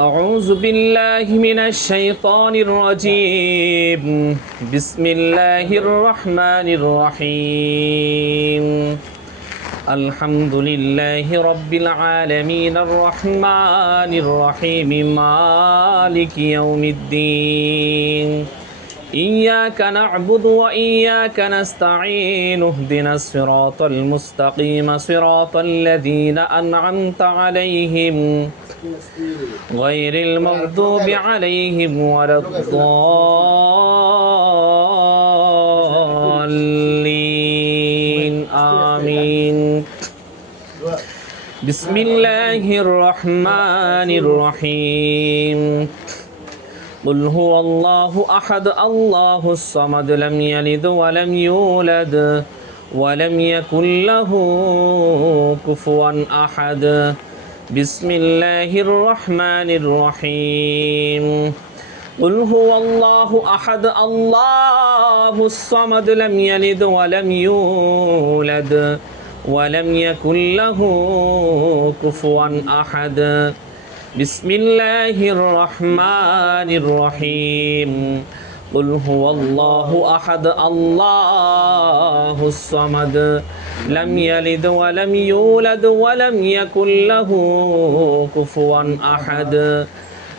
أعوذ بالله من الشيطان الرجيم بسم الله الرحمن الرحيم الحمد لله رب العالمين الرحمن الرحيم مالك يوم الدين إياك نعبد وإياك نستعين اهدنا الصراط المستقيم صراط الذين أنعمت عليهم غير المغضوب عليهم ولا الضالين آمين بسم الله الرحمن الرحيم قل هو الله أحد الله الصمد لم يلد ولم يولد ولم يكن له كفوا أحد بسم الله الرحمن الرحيم قل هو الله أحد الله الصمد لم يلد ولم يولد ولم يكن له كفوا أحد بسم الله الرحمن الرحيم قل هو الله أحد الله الصمد لم يلد ولم يولد ولم يكن له كفوا أحد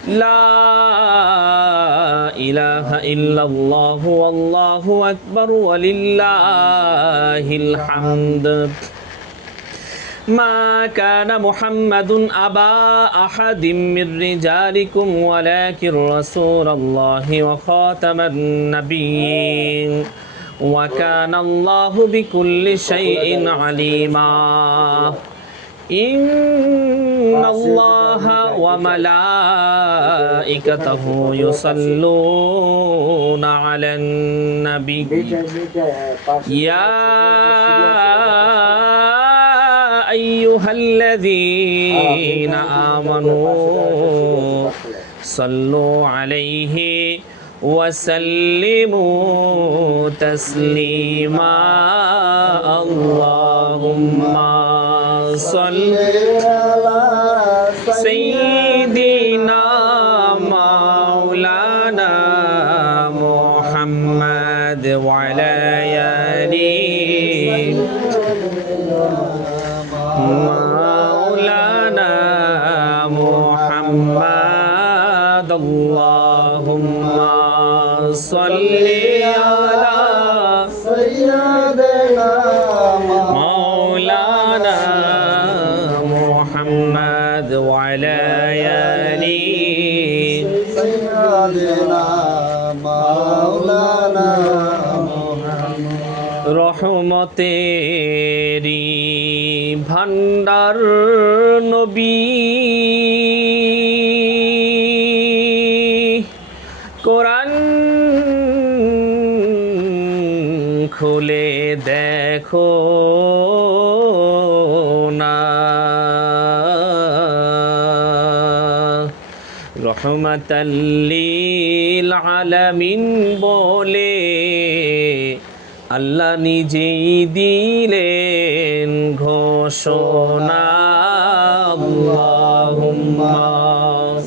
لا إله إلا الله والله أكبر ولله الحمد ما كان محمد أبا أحد من رجالكم ولكن رسول الله وخاتم النبيين وكان الله بكل شيء عليما إن الله وملائكته يصلون على النبي يا أيها الذين آمنوا صلوا عليه وسلموا تسليما اللهم صل على سيدنا مولانا محمد وعلى آله مولانا محمد اللهم صل على سيدنا مولانا محمد وعلى آله سيدنا مولانا রহমতেরি ভান্ডার নবী কোরআন খুলে দেখো না রহমাতাল লিল আলামিন বলে আল্লাহ নিজেই দিলেন ঘোষণা আল্লাহুম্মা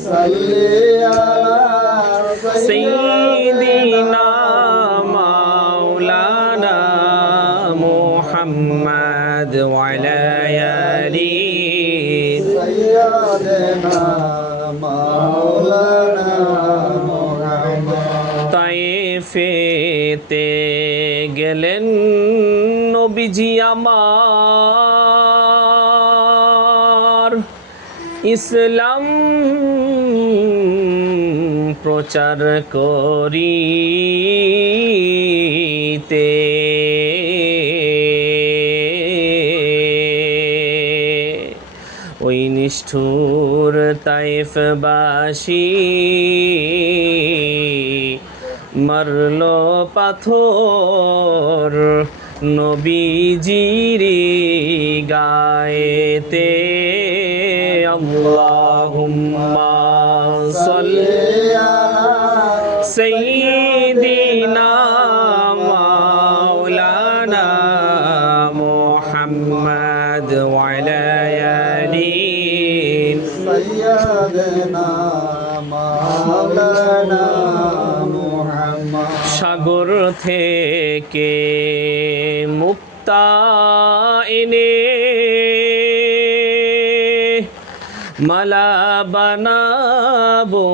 সাল্লি আলা সাইয়্যিদিনা মাওলানা মুহাম্মদ ওয়া আলা আলি সাইয়্যিদিনা মাওলানা মুহাম্মদ তায়েফেতে গেলেন নবীজি আমার ইসলাম প্রচার করিতে ওই নিষ্ঠুর তায়েফবাসী মারল পাথর নবীজিরি গায়েতে আল্লাহুম্মা সাল্লি আলা সাইয়্যিদিনা মাওলানা মুহাম্মদ ওয়া আলা আলি سيدنا مولانا محمد সাগর থেকে মুক্তা এনে মালা বানাবো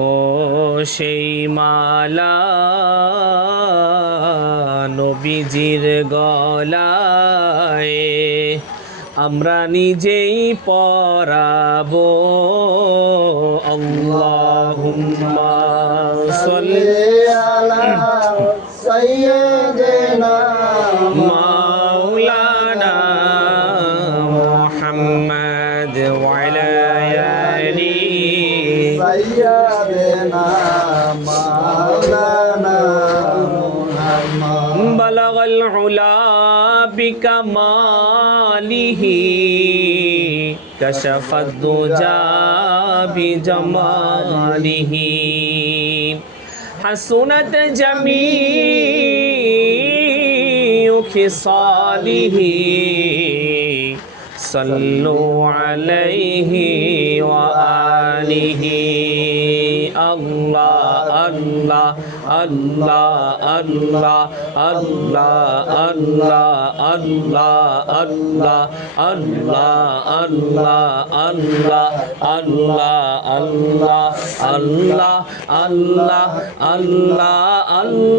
ও সেই মালা নবীজির গলায় আমরা নিজেই পরাবো আল্লাহুম্মা সাল্লি আলা সাইয়্যিদিনা মাওলানা মুহাম্মদ ওয়া আলা আলি সাইয়্যিদিনা মাওলানা মুহাম্মদ বালাগাল উলা বিকামালিহি কাশাফাদ দুজা বিজামালিহি হাসুনাত জামিউ খিসালিহি সাল্লু আলাইহি ওয়া আলিহি আল্লাহ আল্লাহ আল্লাহ আল্লাহ আল্লাহ আল্লাহ আল্লাহ আল্লাহ আল্লাহ আল্লাহ আল্লাহ আল্লাহ আল্লাহ আল্লাহ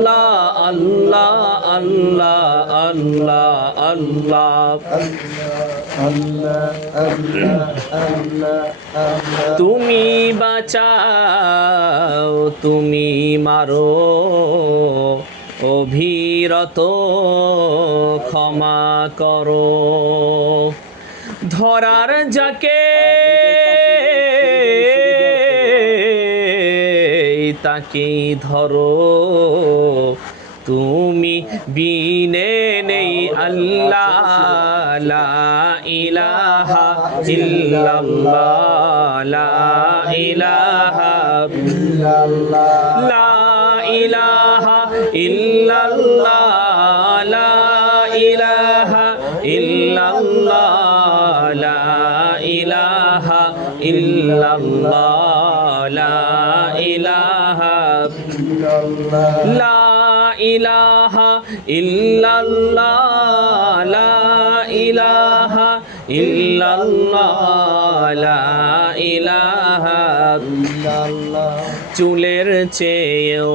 আল্লাহ আল্লাহ আল্লাহ আল্লাহ তুমি বাঁচাও তুমি মারো অভিরত ক্ষমা করো ধরার যাকে তাকেই ধরো তুমি বিনে নেই আল্লাহ লা ইলাহা ইল্লাল্লাহ লা ইলাহা ইল্লাল্লাহ লা ইলাহা ইল্লাল্লাহ লা ইলাহা ইল্লাল্লাহ লা ইলাহা ইল্লাল্লাহ লা ইলাহা লা ইলাহা ইল্লাল্লাহ লা ইলাহা ইল্লাল্লাহ লা ইলাহা ইল্লাল্লাহ চুলের চেয়েও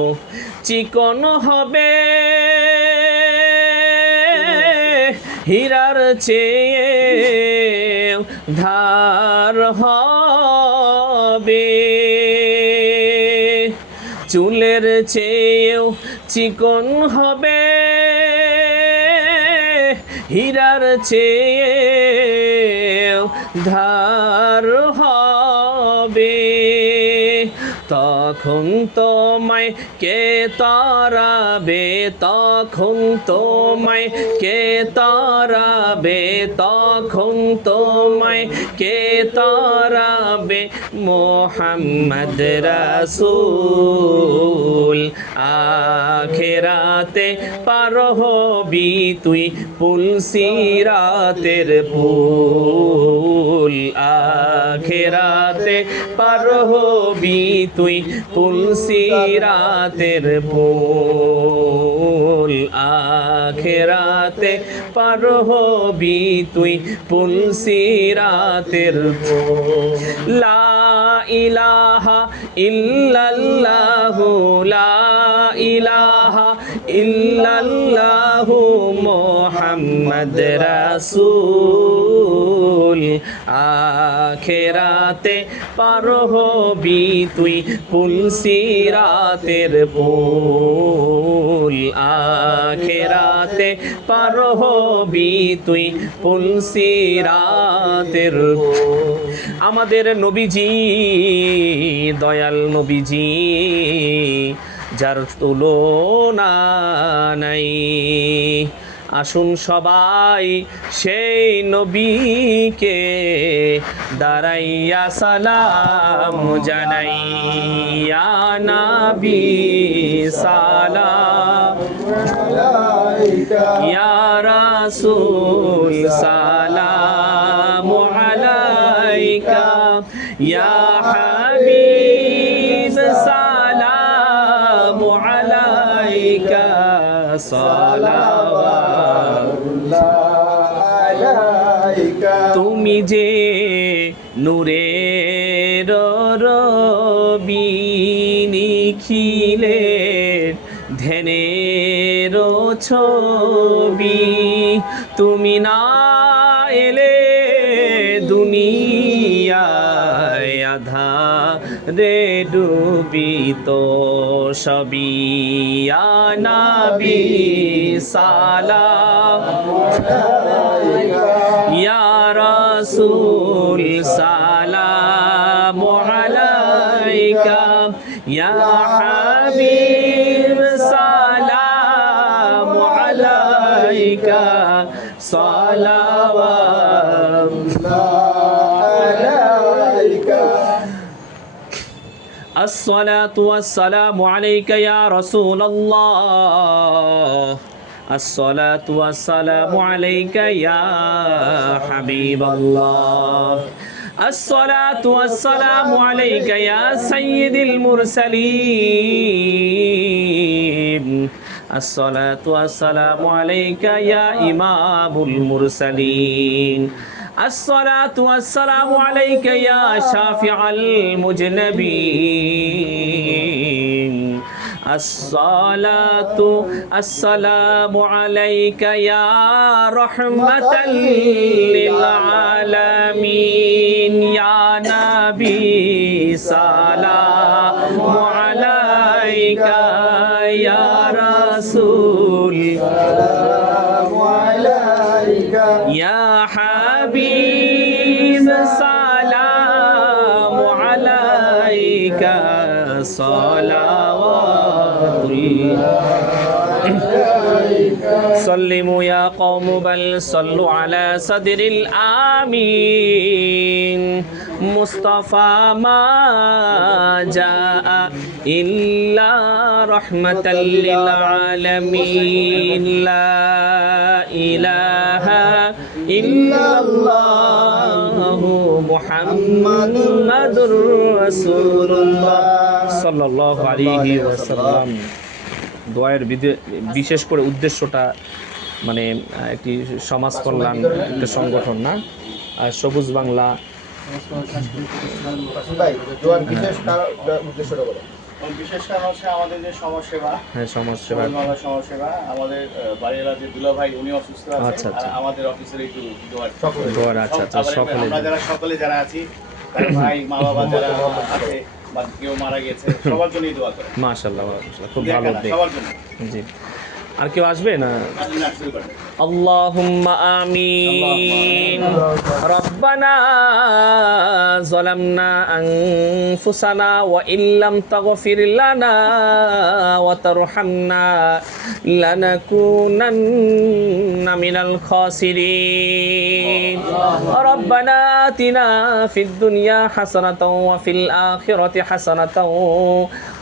চিকন হবে হীরার চেয়েও ধার হবে চুলের চেয়েও চিকন হবে হীরার চেয়েও ধার হবে তখন তোমায় কে তাড়াবে তখন তোমায় কে তাড়াবে তখন তোমায় কে তাড়াবে মোহাম্মদ রাসূল আখিরাতে পার হবি তুই পুল সিরাতের পুল আখিরাতে পার হবি তুই পুল সিরাতের পুল আখিরাতে পার হবি তুই পুল সিরাতের পুল লা ইলাহা ইল্লাল্লাহু লা ইলাহা ইল্লাল্লাহু মুহাম্মদ রাসূল আখিরাতে পার হবি তুই পুল সিরাতের পুল আখিরাতে পার হবি তুই পুল সিরাতের আমাদের নবীজি দয়াল নবীজি যার তুলনা নাই আসুন সবাই সেই নবীকে দাঁড়াইয়া সালাম জানাই ইয়া নবী সালাম ইয়া রাসূল সালামু আলাইকা ইয়া হাবিব সালামু আলাইকা সালাওয়াত তুমি যে নূরের রবি নিখিলের ধ্যানের ছবি তুমি না এলে দুনিয়ায় আধারে ডুবিত সবই ইয়া নবী সালাম ইয়া রাসূল সালামু আলাইকা ইয়া হাবিব সালামু আলাইকা সালাওয়াত الصلاة والسلام عليك يا رسول الله الصلاة والسلام عليك يا حبيب الله الصلاة والسلام عليك يا سيد المرسلين الصلاة والسلام عليك يا إمام المرسلين الصلاة والسلام عليك يا شافع المذنبين الصلاة السلام عليك يا رحمة للعالمين يا نبي سلام عليك يا رسول سلام عليك يا حبيب سلام عليك صلوات سلموا يا قوم بل صلوا على صدر الآمين مصطفى ما جاء إلا رحمة للعالمين لا إله إلا الله محمد رسول الله صلى الله عليه وسلم দোয়ার বিশেষ করে উদ্দেশ্যটা মানে একটি সমাজ কল্যাণ একটা সংগঠন না আর সবুজ বাংলা বিশেষ কারণ হচ্ছে আমাদের যে সমাজসেবা হ্যাঁ সমাজসেবা সমাজসেবা আমাদের বাড়িওয়ালা যে দুলা ভাই উনি অসুস্থ আচ্ছা, আছেন আচ্ছা। আমাদের অফিসের একটু দোয়ার আচ্ছা আচ্ছা সকলে আমরা যারা সকলে যারা আছি তার ভাই মা বাবা যারা আছে বা কেউ মারা গেছে সবার জন্যই দোয়া করে মাশাআল্লাহ মাশাআল্লাহ খুব ভালো উদ্যোগ সবার জন্য জি আর কেউ আসবে না শুরু করেন اللهم آمين ربنا ظلمنا أنفسنا وإن لم تغفر لنا وترحمنا لنكونن من الخاسرين ربنا آتنا في الدنيا حسنة وفي الآخرة حسنة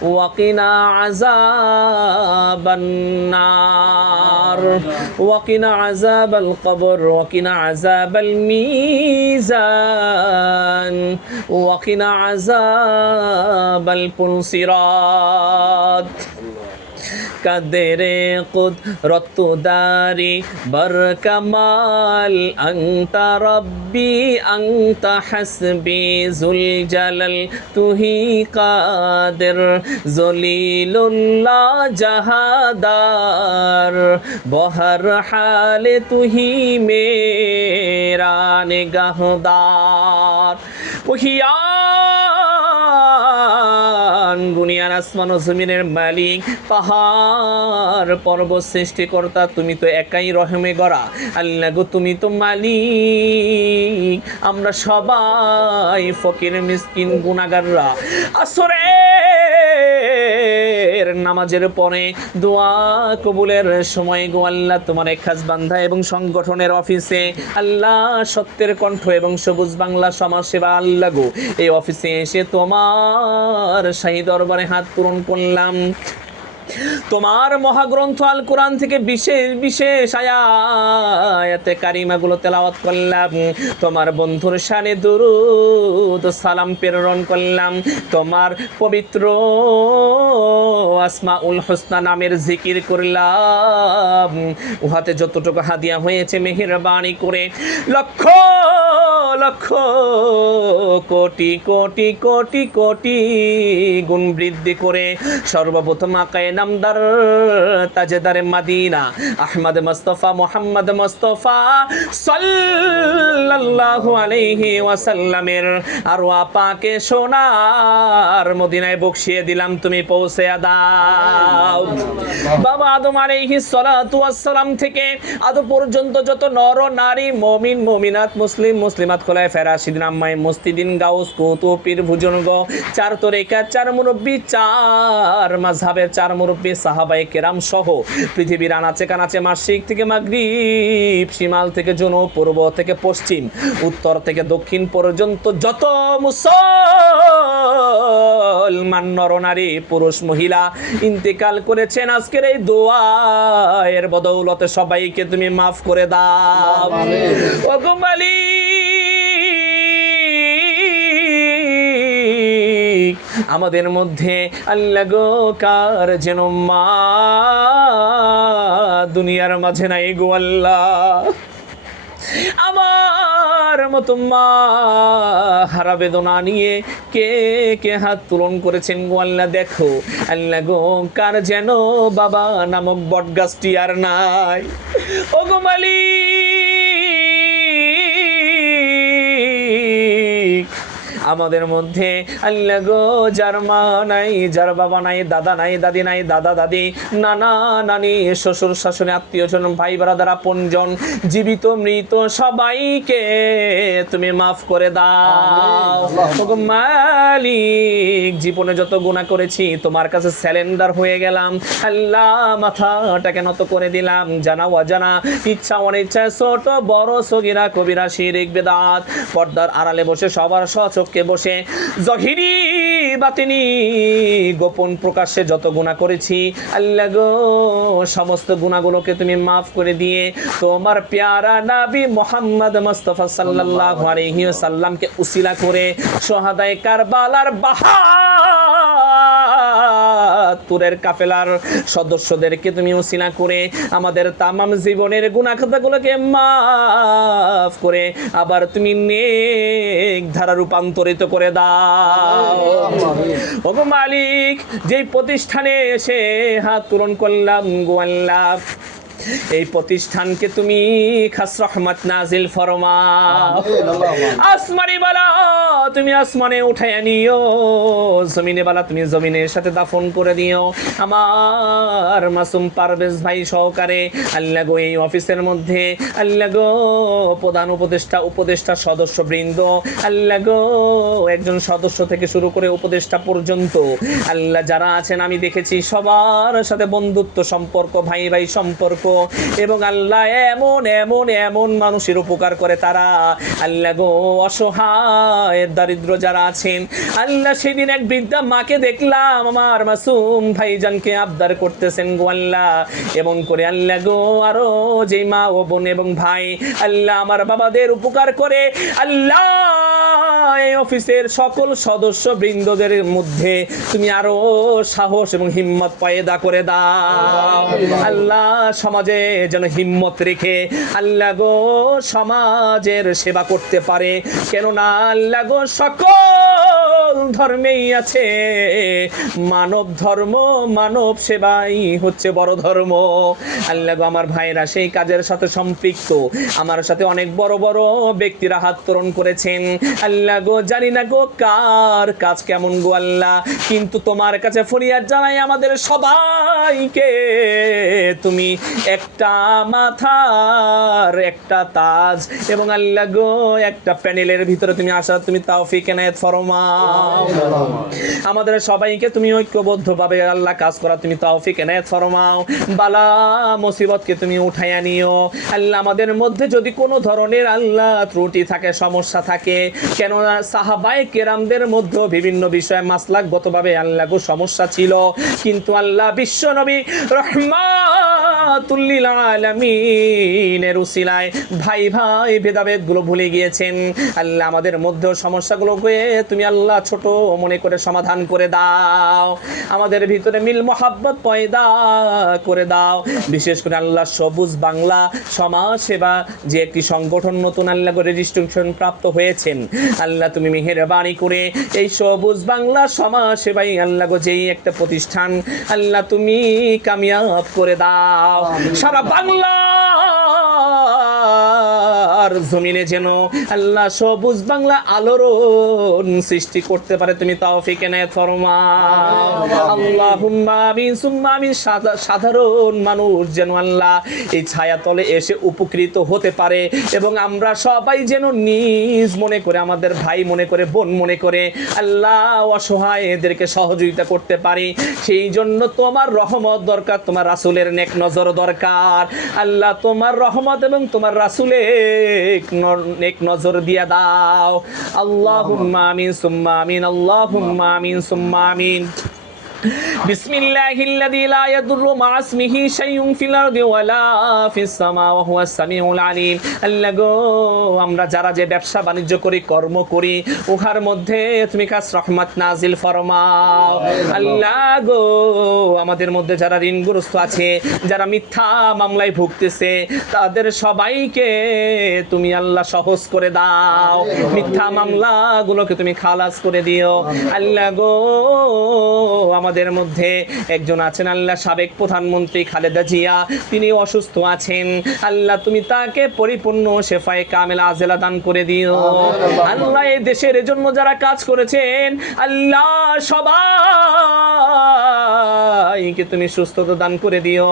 وقنا عذاب النار وقنا عذاب القبر وقنا عذاب الميزان وقنا عذاب الصراط قدر قدرت داري بر كمال أنت ربي أنت حسبي ذو الجلال تهي قادر ذليل الله جهادار بہر حال تهي میرا نگہدار وحیان বুনিয়ান আসমান ও জমিনের মালিক পাহাড় পর্বত সৃষ্টিকর্তা তুমি তো একাই রহমে গড়া আল্লাহ গো তুমি তো মালিক আমরা সবাই ফকির মিসকিন গুনাহগাররা আসরের নামাজের পরে দোয়া কবুলের সময় গো আল্লাহ তোমার এক খাস বান্দা এবং সংগঠনের অফিসে আল্লাহ সত্যের কণ্ঠ এবং সবুজ বাংলা সমাজ সেবা আল্লাহ গো এই অফিসে এসে তোমার শাহী দরবারে হাত পূরণ করলাম তোমার মহাগ্রন্থ আল কোরআন থেকে বিশেষ বিশেষ আয়াতে কারিমাগুলো তেলাওয়াত করলাম, তোমার বন্ধুর শানে দুরূদ সালাম প্রেরণ করলাম, তোমার পবিত্র আসমাউল হোসনা নামের জিকির করলাম। উহাতে যতটুকু হাদিয়া হয়েছে মেহেরবানি করে লক্ষ লক্ষ কোটি কোটি কোটি কোটি গুণ বৃদ্ধি করে সর্বপ্রথম আকায়ে নামদার তাজেদারে মাদিনা আহমদ মুস্তাফা মোহাম্মদ মুস্তাফা সাল্লাল্লাহু আলাইহি ওয়াসাল্লামের আরওয়া পাকে সোনার মদিনায় বকশিয়ে দিলাম, তুমি পৌঁছে দাও। বাবা আদম আলাইহিস সালাতু ওয়াস সালাম থেকে আজ পর্যন্ত যত নর নারী মুমিন মুমিনাত মুসলিম মুসলিমাত খোলায় ফেরাশিদিন আম্মায়ে মুস্তিদিন গাউস কুতুব পীর বুজুর্গ চার তরিকা চার মুরব্বী চার মাযহাবের চার মুরব্বী সাহাবায়ে কেরাম সহ পৃথিবীর আনাচে কানাচে মাশরিক থেকে মাগরিব, শিমাল থেকে জুনুব, পূর্ব থেকে পশ্চিম, উত্তর থেকে দক্ষিণ পর্যন্ত যত মুসলমান নরনারী পুরুষ মহিলা ইন্তেকাল করেছেন আজকের এই দোয়ার বদৌলতে সবাইকে তুমি মাফ করে দাও। ও গো মালিক, আমাদের মধ্যে আল্লাহ গো কার যেন মা দুনিয়ার মাঝে নাই গো আল্লাহ, আমার মতো মা হারা বেদনা নিয়ে কে কে হাত তুলন করেছেন গো আল্লাহ। দেখো আল্লাহ গো কার যেন বাবা নামক বটগাছটি আর নাই। ও গো মালিক, আমাদের মধ্যে আল্লাহ গো যার মা নাই, যার বাবা নাই, দাদা নাই, দাদি নাই, দাদা দাদি, নানা নানি, শ্বশুর শাশুড়ি, আত্মীয়জন, ভাই ব্রাদার, আপনজন, জীবিত মৃত সবাইকে তুমি মাফ করে দাও। ওগো মালিক, জীবনে যত গুনাহ করেছি তোমার কাছে স্যালেন্ডার হয়ে গেলাম আল্লাহ, মাথাটাকে নত করে দিলাম, জানা অজানা, ইচ্ছা অনিচ্ছা, ছোট বড়, সগীরা কবিরা, শিরক বেদাত, পর্দার আড়ালে বসে সবার সচক্ষে বসে জহিরি বাতিনি গোপন প্রকাশ্যে যত গুনাহ করেছি আল্লাহ গো সমস্ত গুনাহগুলোকে তুমি মাফ করে দিয়ে তোমার প্যারা নবী মুহাম্মদ মুস্তাফা সাল্লাল্লাহু আলাইহি ওয়াসাল্লামকে উসিলা করে শহাদায়ে কারবালার বাহাতুরের কাফেলার সদস্যদেরকে তুমি উসিলা করে আমাদের তামাম জীবনের গুনাহ খাতাগুলোকে মাফ করে আবার তুমি নেক ধারা রূপান্তরিত করে দাও। ওগো মালিক, যেই প্রতিষ্ঠানে এসে হাত তুলন করলাম গো আল্লাহ, এই প্রতিষ্ঠানকে তুমি খাস রহমত নাজিল ফরমাও। আসমানি বালা তুমি আসমানে উঠাইয়া নিও, জমিনে বালা তুমি জমিনের সাথে দাফন করে দিও। আমার মাসুম পারভেজ ভাই সহকারে আল্লাহ গো এই অফিসের মধ্যে আল্লাহ গো প্রধান উপদেষ্টা সদস্যবৃন্দ আল্লাহ গো একজন সদস্য থেকে শুরু করে উপদেষ্টা পর্যন্ত আল্লাহ যারা আছেন আমি দেখেছি সবার সাথে বন্ধুত্ব সম্পর্ক, ভাই ভাই সম্পর্ক, এবং আল্লাহ এমন এমন এমন মানুষের উপকার করে তারা আল্লাহ গো অসহায় দারিদ্র যারা আছেন আল্লাহ। সেদিন এক বৃদ্ধা মাকে দেখলাম আমার মাসুম ভাইজানকে আবদার করতেছেন গো আল্লাহ, এবং করে আল্লাহ গো আরো যে মা ও বোন এবং ভাই আল্লাহ আমার বাবাদের উপকার করে আল্লাহ এই অফিসের সকল সদস্য বৃন্দদের মধ্যে তুমি আরো সাহস এবং হিম্মত পয়দা করে দাও আল্লাহ। সমাজে যেন হিম্মত রেখে আল্লাহ গো সমাজের সেবা করতে পারে, কেননা আল্লাহ গো সকল ধর্মেই আছে মানব ধর্ম, মানব সেবাই হচ্ছে বড় ধর্ম। আল্লাহ গো আমার ভাইরা সেই কাজের সাথে সম্পৃক্ত, আমার সাথে অনেক বড় বড় ব্যক্তিরা হাত তোরণ করেছেন আল্লাহ গো, জানি না গো কার কাজ কেমন গো আল্লাহ, কিন্তু তোমার কাছে ফরিয়াদ জানাই আমাদের সবাইকে তুমি একটা মাথার একটা তাজ এবং আল্লাহ গো একটা প্যানেলের ভিতরে তুমি আসার তুমি তৌফিক এনায়েত ফরমাও। দাও। আমাদের সবাইকে তুমি ঐক্যবদ্ধভাবে আল্লাহ কাজ করা তুমি তৌফিক এনায়েত ফরমাও। বালা মুসিবতকে তুমি উঠাইয়া নিও আল্লাহ। আমাদের মধ্যে যদি কোনো ধরনের আল্লাহ ত্রুটি থাকে, সমস্যা থাকে, কেন সাহাবায়ে কেরামদের মধ্যে বিভিন্ন বিষয়ে মাসলাকগতভাবে আল্লাহ গো সমস্যা ছিল, কিন্তু আল্লাহ বিশ্ব নবী রাহমাতুল লিল আলামিনের উসিলায় ভাই ভাই ভেদাভেদগুলো ভুলে গিয়েছেন আল্লাহ। আমাদের মধ্যেও সমস্যাগুলোকে তুমি আল্লাহ ছোট মনে করে সমাধান করে দাও। আমাদের ভিতরে মিল মোহাব্বত পয়দা করে দাও। বিশেষ করে আল্লাহ সবুজ বাংলা সমাজ সেবা যে একটি সংগঠন নতুন আল্লাহ করে রেজিস্ট্রেশন প্রাপ্ত হয়েছেন আল্লাহ, তুমি মেহেরবানি করে এই সবুজ বাংলা সমাজ সেবাই আল্লাহ গো যেই একটা প্রতিষ্ঠান আল্লাহ তুমি কামিয়াব করে দাও। সারা বাংলা আর জমিনে যেন আল্লাহ সবুজ বাংলা আলোড়ন সৃষ্টি করতে পারে তুমি তৌফিক এনায়েত ফরমাও। আল্লাহুম্মা আমিন সুম্মা আমিন। সাধারণ মানুষ যেন আল্লাহ এই ছায়াতলে এসে উপকৃত হতে পারে এবং আমরা সবাই যেন নিজ মনে করে, আমাদের ভাই মনে করে, বোন মনে করে আল্লাহ অসহায় এদেরকে সহযোগিতা করতে পারি। সেই জন্য তোমার রহমত দরকার, তোমার রাসূলের নেক নজর দরকার আল্লাহ। তোমার রহমত এবং তোমার রাসূলের নেক নজর দিয়া দাও। আল্লাহুম্মা আমিন সুম্মা আমিন। আল্লাহুম্মা আমিন সুম্মা আমিন। বিসমিল্লাহিল্লাযী লা ইয়াদুররু মা ইসমিহি শাইউন ফিল আরদি ওয়ালা ফিস সামা ওয়া হুয়াস সামিউল আলিম। আল্লাহ গো, আমরা যারা যে ব্যবসা বাণিজ্য করি, কর্ম করি, উহার মধ্যে তুমি খাস রহমত নাজিল ফরমাও আল্লাহ গো। আমাদের মধ্যে যারা ঋণগ্রস্ত আছে, যারা মিথ্যা মামলায় ভুগতেছে, তাদের সবাইকে তুমি আল্লাহ সহজ করে দাও। মিথ্যা মামলাগুলোকে তুমি খালাস করে দিও আল্লাহ গো। আমাদের মধ্যে একজন আছেন আল্লাহ, সাবেক প্রধানমন্ত্রী খালেদা জিয়া, তিনি অসুস্থ আছেন আল্লাহ, তুমি তাকে পরিপূর্ণ শেফায়ে কামেল আজেলা দান করে দিও আল্লাহ। এই দেশের জন্য যারা কাজ করেছেন আল্লাহ, সবাইকে তুমি সুস্থতা দান করে দিও।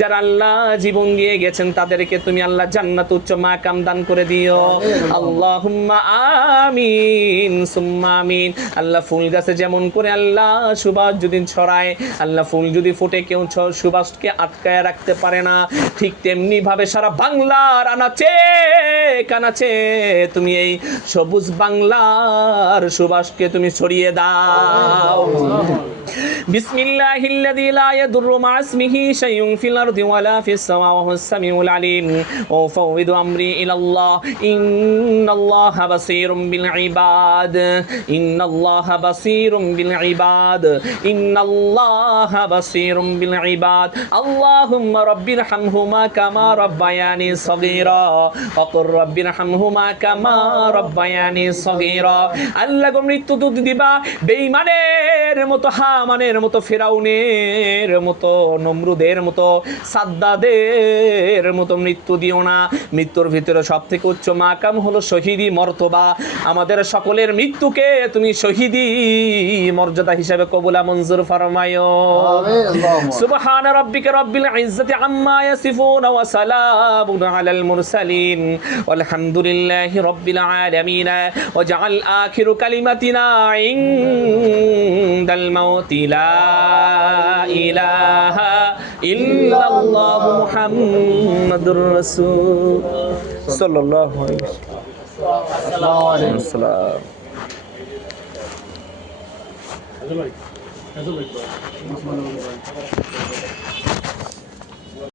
যারা আল্লাহ জীবন দিয়ে গেছেন তাদেরকে তুমি আল্লাহ জান্নাত উচ্চ মাকাম দান করে দিও। আল্লাহুম্মা আমিন সুম্মা আমিন। আল্লাহ ফুল গাছে যেমন করে আল্লাহ সুবাস যদি ছড়ায়, আল্লাহ ফুল যদি ফুটে কেউ সুবাসকে আটকায় রাখতে পারে না, ঠিক তেমনি ভাবে সারা বাংলার আনাচে কানাচে তুমি এই সবুজ বাংলার সুবাসকে তুমি ছড়িয়ে দাও। বিসমিল্লাহিল্লাযী লা ইয়াদুররু মা ইসমিহি শাইউন ফিল আরদি ওয়ালা ফিস সামা ওয়া হুয়াস সামিউল আলিম। ও ফাওয়িদু আমরি ইলাল্লাহ ইন্নাল্লাহা বাসীরুম বিল ইবাদ। ইন্নাল্লাহা বাসীরুম বিল ইবাদ। ইন্নাল্লাহা বাসীরুম বিল ইবাদ। আল্লাহুম্মা রাব্বিরহামহুমা কামা রাব্বায়ানি সগীরা ওয়া কুর রাব্বিরহামহুমা কামা রাব্বায়ানি সগীরা। আল্লাহ গো, মৃত্যু তো দিবা বেঈমানের মতো, হামানের মতো, ফিরাউনের মতো, নমরুদের মতো, সাদ্দাদের মতো মৃত্যু দিও না। মৃত্যুর ভিতরে সবথেকে উচ্চ মাকাম হলো শহীদি মর্তবা। আমাদের সকলের মৃত্যুকে তুমি শহীদি মর্যাদা হিসেবে কবুলা মঞ্জুর ফরমায়ো। সুবহান রাব্বিকা রাব্বিল ইজ্জাতি আম্মা ইয়াসিফুন ওয়া সালামুন আলাল মুরসালিন ওয়ালহামদুলিল্লাহি রাব্বিল আলামিন। ওয়াজআল আখিরু কালিমাতিনা ইনদাল মাউতি লা ইলাহা ইল্লাল্লাহু মুহাম্মাদুর রাসূল সাল্লাল্লাহু আলাইহি ওয়াসাল্লাম।